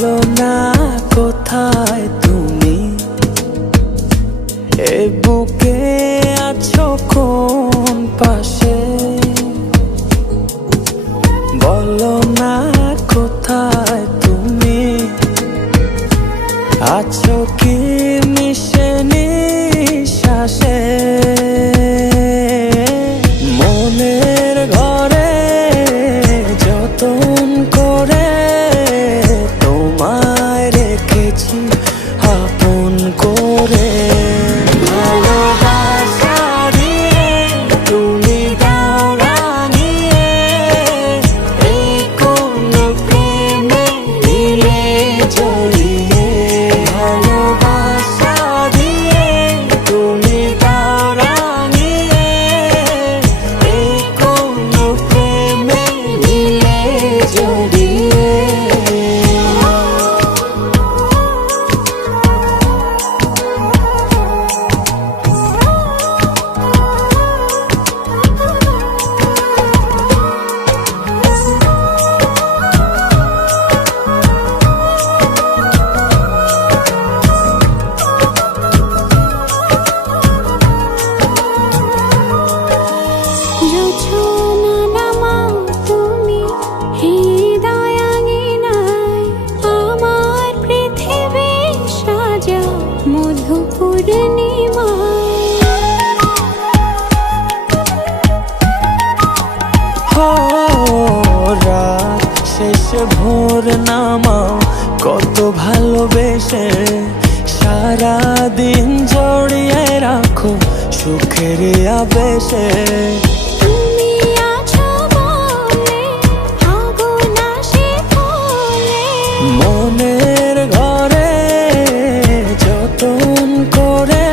বলো না কোথায় তুমি? এ বুকে আছো কোন পাশে? বলো না কোথায় এসে ভোর নামাও কত ভালোবেসে সারা দিন জড়িয়ে রাখো সুখের আবেশে। মনের ঘরে যতন করে